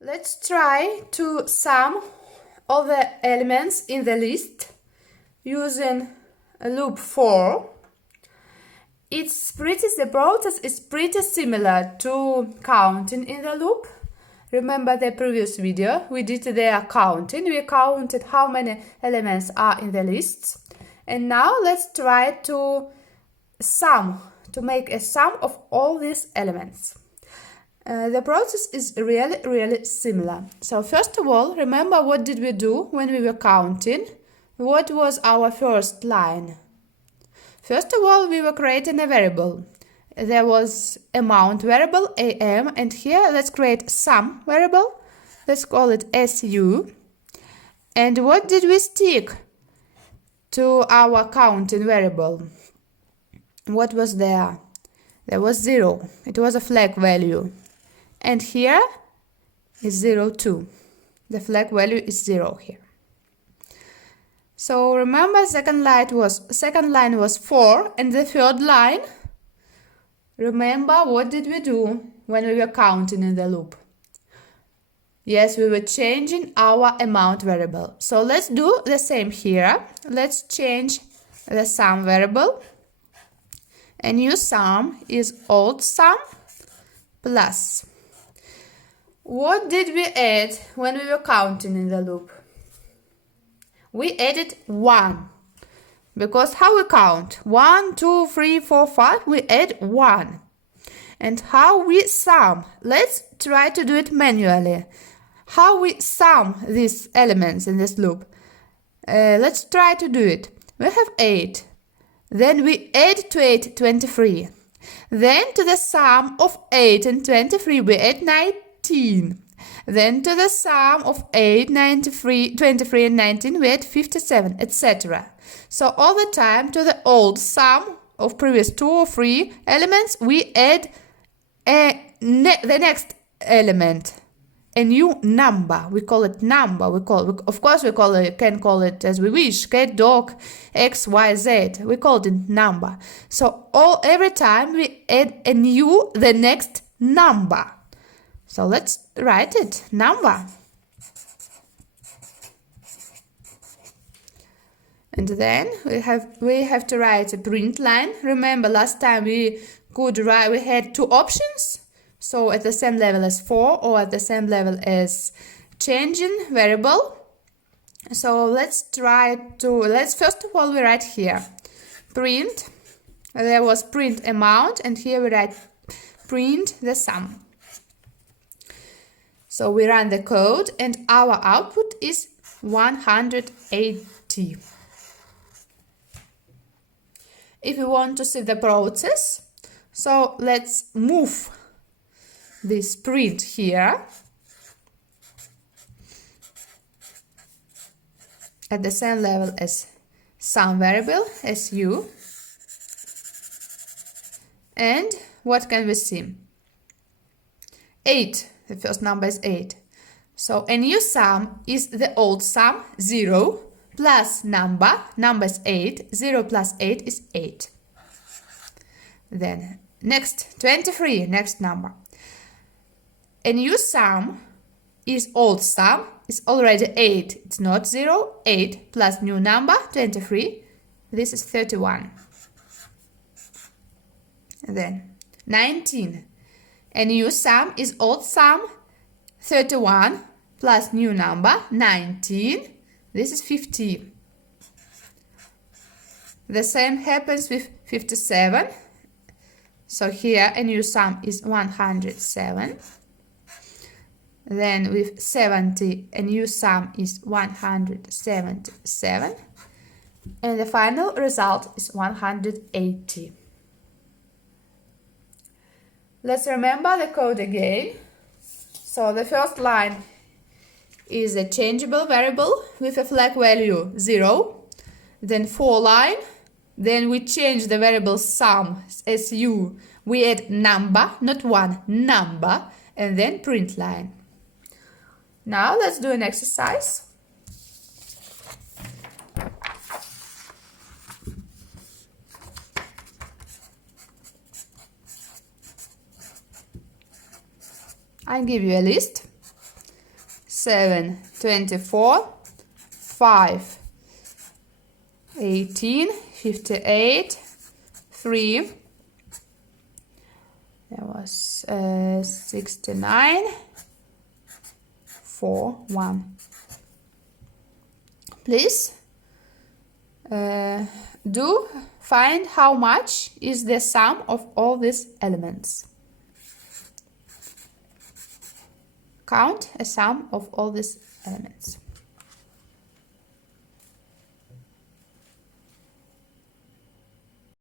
Let's try to sum all the elements in the list using loop 4. The process is pretty similar to counting in the loop. Remember the previous video, we did the counting. We counted how many elements are in the lists. And now let's try to make a sum of all these elements. The process is really similar. So first of all, remember what did we do when we were counting? What was our first line? First of all, we were creating a variable. There was amount variable, am, and here let's create sum variable. Let's call it su. And what did we stick to our counting variable? What was there? There was 0. It was a flag value. And here is 0, 2. The flag value is 0 here. So remember, second line was 4, and the third line, remember what did we do when we were counting in the loop? Yes, we were changing our amount variable. So let's do the same here. Let's change the sum variable. A new sum is old sum plus. What did we add when we were counting in the loop? We added 1. Because how we count? 1, 2, 3, 4, 5. We add 1. And how we sum? Let's try to do it manually. How we sum these elements in this loop? Let's try to do it. We have 8. Then we add to 8 23. Then to the sum of 8 and 23 we add 19. Then to the sum of 8, 23 and 19 we add 57, etc. So all the time to the old sum of previous 2 or 3 elements we add the next element, a new number. We call it number. Of course we can call it as we wish, cat, dog, x, y, z. We call it number. So every time we add the next number. So let's write it, number. And then we have to write a print line. Remember last time we had 2 options. So at the same level as 4 or at the same level as changing variable. So let's first of all we write here print. There was print amount, and here we write print the sum. So we run the code and our output is 180. If we want to see the process, so let's move this print here at the same level as sum variable, su. And what can we see? 8. The first number is 8. So a new sum is the old sum, 0, plus number is 8. 0 plus 8 is 8. Then next, 23, next number. A new sum is old sum, is already 8. It's not 0, 8 plus new number, 23. This is 31. And then 19. A new sum is old sum, 31 plus new number, 19. This is 50. The same happens with 57. So here a new sum is 107. Then with 70, a new sum is 177. And the final result is 180. Let's remember the code again. So the first line is a changeable variable with a flag value 0. Then for line. Then we change the variable sum, su. We add number, not 1, number. And then print line. Now let's do an exercise. I give you a list. 7, 24, 5, 18, 58, 3, there was 69, 4, 1. Please do find how much is the sum of all these elements. Count a sum of all these elements.